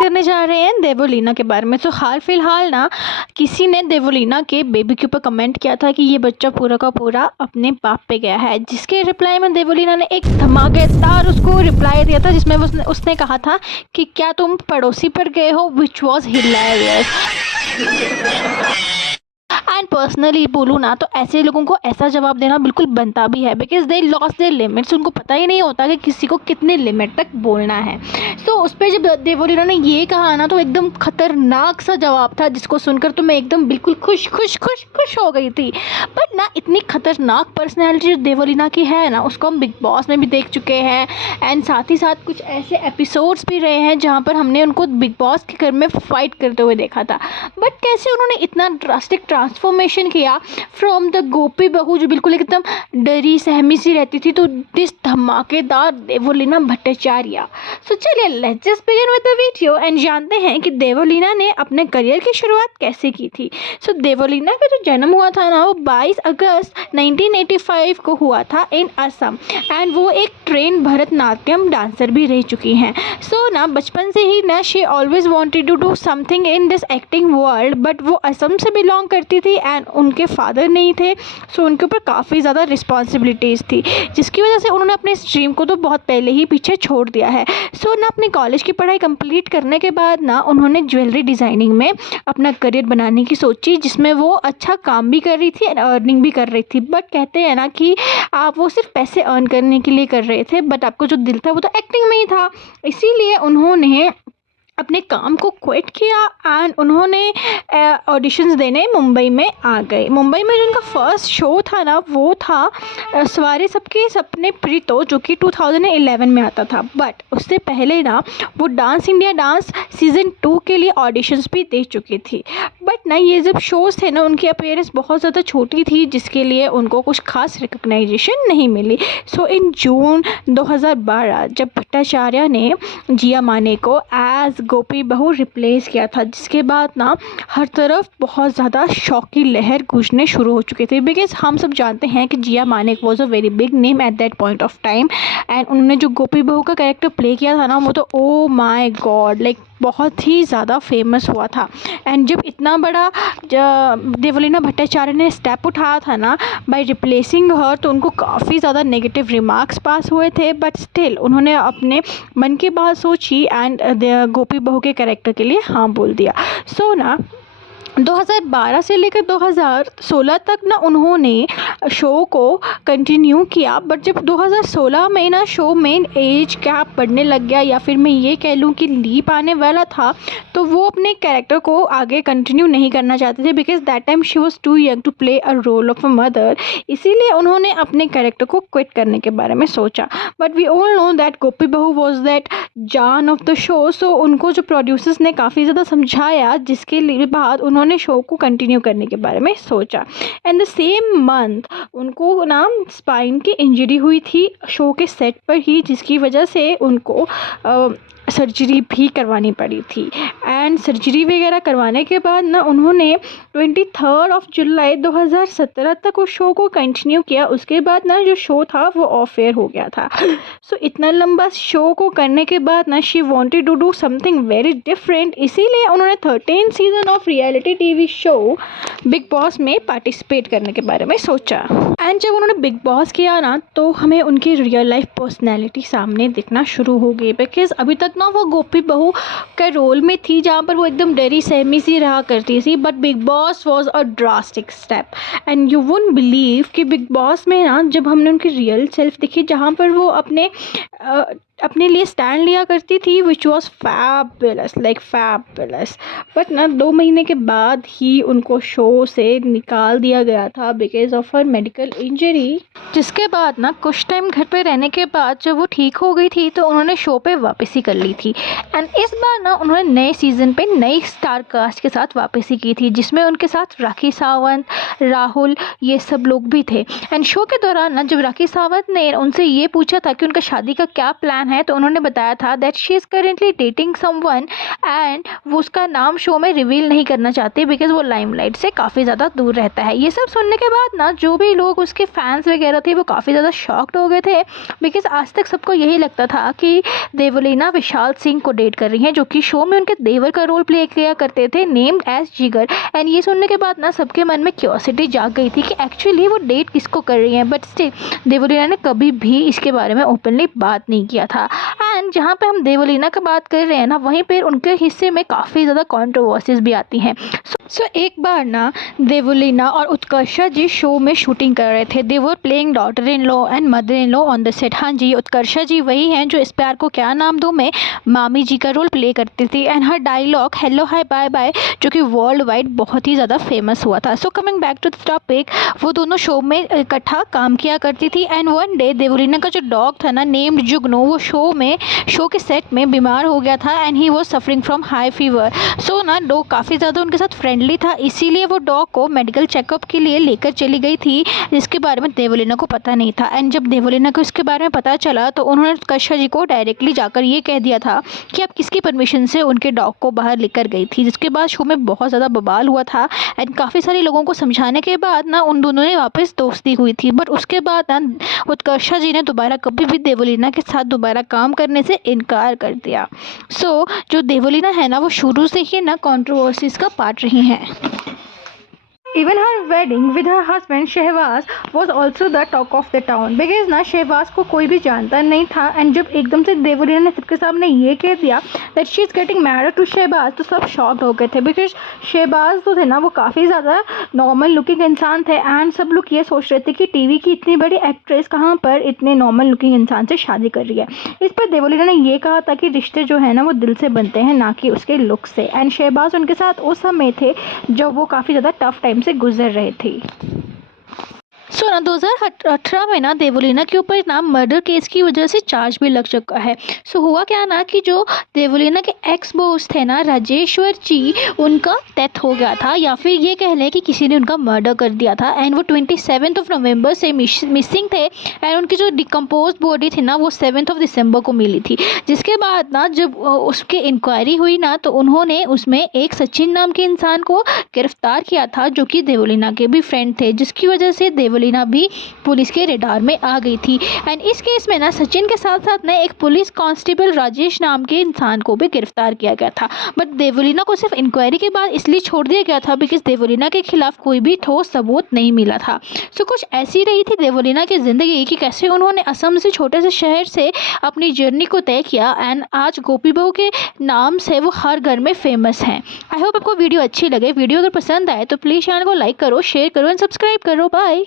करने जा रहे हैं देवोलीना के बारे में। तो हाल फिलहाल ना किसी ने देवोलीना के बेबी के ऊपर कमेंट किया था कि ये बच्चा पूरा का पूरा अपने बाप पे गया है, जिसके रिप्लाई में देवोलीना ने एक धमाकेदार उसको रिप्लाई दिया था, जिसमें उसने कहा था कि क्या तुम पड़ोसी पर गए हो, which was hilarious. And personally बोलूँ ना तो ऐसे लोगों को ऐसा जवाब देना बिल्कुल बनता भी है, because they lost their limits. उनको पता ही नहीं होता कि किसी को कितने लिमिट तक बोलना है। सो उस पर जब देवोलीना ने ये कहा ना तो एकदम खतरनाक सा जवाब था, जिसको सुनकर तो मैं एकदम बिल्कुल खुश हो गई थी। बट ना इतनी खतरनाक पर्सनैलिटी जो देवोलीना की है ना, उसको हम बिग बॉस में भी देख चुके हैं। एंड साथ ही साथ कुछ ऐसे एपिसोड्स भी रहे हैं जहाँ पर हमने उनको बिग बॉस के घर में फाइट करते हुए देखा था। बट कैसे उन्होंने इतना ड्रास्टिक ट्रांसफॉर्मेशन किया फ्रॉम द गोपी बहू जो बिल्कुल एकदम डरी सहमी सी रहती थी, तो दिस धमाकेदार देवोलीना भट्टाचार्य। सो चलिए let's just begin with the video and जानते हैं कि देवोलीना ने अपने करियर की शुरुआत कैसे की थी। सो देवोलीना का जो जन्म हुआ था ना वो 22 अगस्त 1985 को हुआ था इन असम। एंड वो एक ट्रेन भरतनाट्यम डांसर भी रह चुकी हैं। सो ना बचपन से ही ना she always wanted to do something in this acting world, but वो असम से बिलोंग करती थी एंड उनके फादर नहीं थे। सो उनके ऊपर काफ़ी ज़्यादा रिस्पॉन्सिबिलिटीज़ थी, जिसकी वजह से उन्होंने अपने स्ट्रीम को तो बहुत पहले ही पीछे छोड़ दिया है। सो ना अपने कॉलेज की पढ़ाई कंप्लीट करने के बाद ना उन्होंने ज्वेलरी डिज़ाइनिंग में अपना करियर बनाने की सोची, जिसमें वो अच्छा काम भी कर रही थी एंड अर्निंग भी कर रही थी। बट कहते हैं ना कि आप वो सिर्फ पैसे अर्न करने के लिए कर रहे थे, बट आपको जो दिल था वो तो एक्टिंग में ही था। इसीलिए उन्होंने अपने काम को क्विट किया एंड उन्होंने ऑडिशंस देने मुंबई में आ गए। मुंबई में जो उनका फर्स्ट शो था ना वो था सवारे सबके सपने प्रीतो, जो कि 2011 में आता था। बट उससे पहले ना वो डांस इंडिया डांस सीज़न 2 के लिए ऑडिशंस भी दे चुकी थी। बट ना ये जब शोज़ थे ना उनकी अपीयरेंस बहुत ज़्यादा छोटी थी, जिसके लिए उनको कुछ खास रिकग्नाइजेशन नहीं मिली। सो इन जून 2012 जब भट्टाचार्य ने जिया माने को एज गोपी बहू रिप्लेस किया था, जिसके बाद ना हर तरफ बहुत ज़्यादा शौक की लहर गूंजने शुरू हो चुकी थी। बिकॉज हम सब जानते हैं कि Jiya Manek was a very big name at that point of time. And उन्होंने जो गोपी बहू का कैरेक्टर प्ले किया था ना वो तो ओ माई गॉड लाइक बहुत ही ज़्यादा फेमस हुआ था। एंड जब इतना बड़ा देवोलीना भट्टाचार्य ने स्टेप उठाया था ना बाय रिप्लेसिंग हर, तो उनको काफ़ी ज़्यादा नेगेटिव रिमार्क्स पास हुए थे। बट स्टिल उन्होंने अपने मन की बात सोची एंड गोपी बहू के कैरेक्टर के लिए हाँ बोल दिया। सो ना 2012 से लेकर 2016 तक ना उन्होंने शो को कंटिन्यू किया। बट जब 2016 में ना शो में एज गैप बढ़ने लग गया, या फिर मैं ये कह लूँ कि लीप आने वाला था, तो वो अपने कैरेक्टर को आगे कंटिन्यू नहीं करना चाहते थे, because that time she was too young to play a role of a mother. इसीलिए उन्होंने अपने कैरेक्टर को क्विट करने के बारे में सोचा। But we all know that Gopi बहू वॉज दैट जान ऑफ द शो। सो उनको जो प्रोड्यूसर्स ने काफ़ी ज़्यादा समझाया, जिसके लिए बाद उन्होंने शो को कंटिन्यू करने के बारे में सोचा। एंड द सेम मंथ उनको ना स्पाइन की इंजरी हुई थी शो के सेट पर ही, जिसकी वजह से उनको सर्जरी भी करवानी पड़ी थी। एंड सर्जरी वगैरह करवाने के बाद ना उन्होंने 23 जुलाई 2017 तक उस शो को कंटिन्यू किया। उसके बाद ना जो शो था वो ऑफ एयर हो गया था। सो इतना लंबा शो को करने के बाद ना she wanted to do something very different, इसीलिए उन्होंने 13 season of reality TV show Bigg Boss में पार्टिसिपेट करने के बारे में सोचा। एंड जब उन्होंने बिग बॉस किया ना तो हमें उनकी रियल लाइफ पर्सनैलिटी सामने दिखना शुरू हो गई। बिकॉज अभी तक ना वो गोपी बहू के रोल में थी, जहाँ पर वो एकदम डरी सहमी सी रहा करती थी। But big boss was a drastic step and you wouldn't believe कि बिग बॉस में ना जब हमने उनकी रियल सेल्फ देखी, जहाँ पर वो अपने लिए स्टैंड लिया करती थी, which was fabulous like fabulous. But ना 2 महीने के बाद ही उनको शो से निकाल दिया गया था because of her medical injury. जिसके बाद ना कुछ टाइम घर पे रहने के बाद जब वो ठीक हो गई थी तो उन्होंने शो पे वापसी कर ली थी। एंड इस बार ना उन्होंने नए सीज़न पे नई स्टार कास्ट के साथ वापसी की थी, जिसमें उनके साथ राखी सावंत, राहुल, ये सब लोग भी थे। एंड शो के दौरान ना जब राखी सावंत ने उनसे ये पूछा था कि उनका शादी का क्या प्लान है तो उन्होंने बताया था that she is currently dating someone and वो उसका नाम शो में रिवील नहीं करना चाहती बिकॉज वो लाइमलाइट से काफ़ी ज़्यादा दूर रहता है। ये सब सुनने के बाद ना जो भी लोग उसके फैंस वगैरह थे वो काफ़ी ज़्यादा शॉक्ड हो गए थे बिकॉज आज तक सबको यही लगता था कि देवलीना विशाल सिंह को डेट कर रही हैं जो कि शो में उनके देवर का रोल प्ले किया करते थे नेम्ड एज जिगर। एंड ये सुनने के बाद ना सबके मन में क्यूरियोसिटी जाग गई थी कि एक्चुअली वो डेट किसको कर रही हैं, बट स्टिल देवलीना ने कभी भी इसके बारे में ओपनली बात नहीं किया था। एंड जहाँ पे हम देवलीना की बात कर रहे हैं ना वहीं पर उनके हिस्से में काफ़ी ज़्यादा कंट्रोवर्सीज भी आती हैं। सो एक बार ना देवलीना और उत्कर्षा जी शो में शूटिंग कर रहे थे। They were playing daughter in law and mother in law on the set. हाँ जी, उत्कर्षा जी वही हैं जो इस प्यार को क्या नाम दूँ में मामी जी का रोल प्ले करती थी। एंड हर dialogue hello hi bye bye जो कि वर्ल्ड वाइड बहुत ही ज़्यादा फेमस हुआ था। So coming back to the topic, वो दोनों शो में इकट्ठा काम किया करती थी। एंड वन डे देवलीना का जो डॉग था ना नेम्ड जुगनू, वो शो के सेट में बीमार हो गया था and he was suffering from high fever. So ना डॉग काफ़ी ज़्यादा उनके साथ फ्रेंडली था, इसीलिए वो डॉग को मेडिकल चेकअप के लिए लेकर चली गई थी जिसके बारे में देवलीना को पता नहीं था। एंड जब देवलीना को इसके बारे में पता चला तो उन्होंने उत्कर्षा जी को डायरेक्टली जाकर ये कह दिया था कि आप किसकी परमिशन से उनके डॉग को बाहर लेकर गई थी, जिसके बाद शो में बहुत ज़्यादा बवाल हुआ था। एंड काफ़ी सारे लोगों को समझाने के बाद ना उन दोनों ने वापस दोस्ती हुई थी। बट उसके बाद ना उत्कर्षा जी ने दोबारा कभी भी देवलीना के साथ दोबारा काम करने से इनकार कर दिया। सो जो देवलीना है ना वो शुरू से ही ना कंट्रोवर्सीज का पार्ट रही हैं। Even her wedding with her husband Shahbaz was also the talk of the town because ना शहबाज को कोई भी जानता नहीं था। एंड जब एकदम से देवलीना ने सबके सामने ये कह दिया that she is getting married to Shahbaz तो सब शॉक्ड हो गए थे बिकॉज शहबाज तो थे ना वो काफ़ी ज़्यादा नॉर्मल लुकिंग इंसान थे। एंड सब लोग ये सोच रहे थे कि टीवी की इतनी बड़ी एक्ट्रेस कहाँ पर इतने नॉर्मल लुकिंग इंसान से शादी कर रही है। इस पर देवलीना ने ये कहा था कि रिश्ते जो है ना वो दिल से बनते हैं ना कि उसके लुक से। एंड शहबाज उनके साथ उस समय थे जब वो काफ़ी ज़्यादा टफ टाइम से गुजर रहे थे। सो ना 2018 में ना देवलीना के ऊपर ना मर्डर केस की वजह से चार्ज भी लग चुका है। सो हुआ क्या ना कि जो देवलीना के एक्स बॉस थे ना राजेश्वर जी, उनका डेथ हो गया था या फिर ये कह लें कि किसी ने उनका मर्डर कर दिया था। एंड वो 27 नवंबर से मिसिंग थे। एंड उनकी जो डिकम्पोज बॉडी थी ना वो 7 दिसंबर को मिली थी। जिसके बाद ना जब उसके इंक्वायरी हुई ना तो उन्होंने उसमें एक सचिन नाम के इंसान को गिरफ्तार किया था जो कि देवलीना के भी फ्रेंड थे, जिसकी वजह से देवलीना भी पुलिस के रडार में आ गई थी। एंड इस केस में ना सचिन के साथ साथ ना एक पुलिस कांस्टेबल राजेश नाम के इंसान को भी गिरफ्तार किया गया था। बट देवलीना को सिर्फ इंक्वायरी के बाद इसलिए छोड़ दिया गया था बिकॉज देवलीना के खिलाफ कोई भी ठोस सबूत नहीं मिला था। सो कुछ ऐसी रही थी देवलीना की ज़िंदगी कि कैसे उन्होंने असम से छोटे से शहर से अपनी जर्नी को तय किया। एंड आज गोपी बहू के नाम से वो हर घर में फेमस हैं। आई होप आपको वीडियो अच्छी लगे। वीडियो अगर पसंद आए तो प्लीज़ चैनल को लाइक करो, शेयर करो एंड सब्सक्राइब करो। बाय।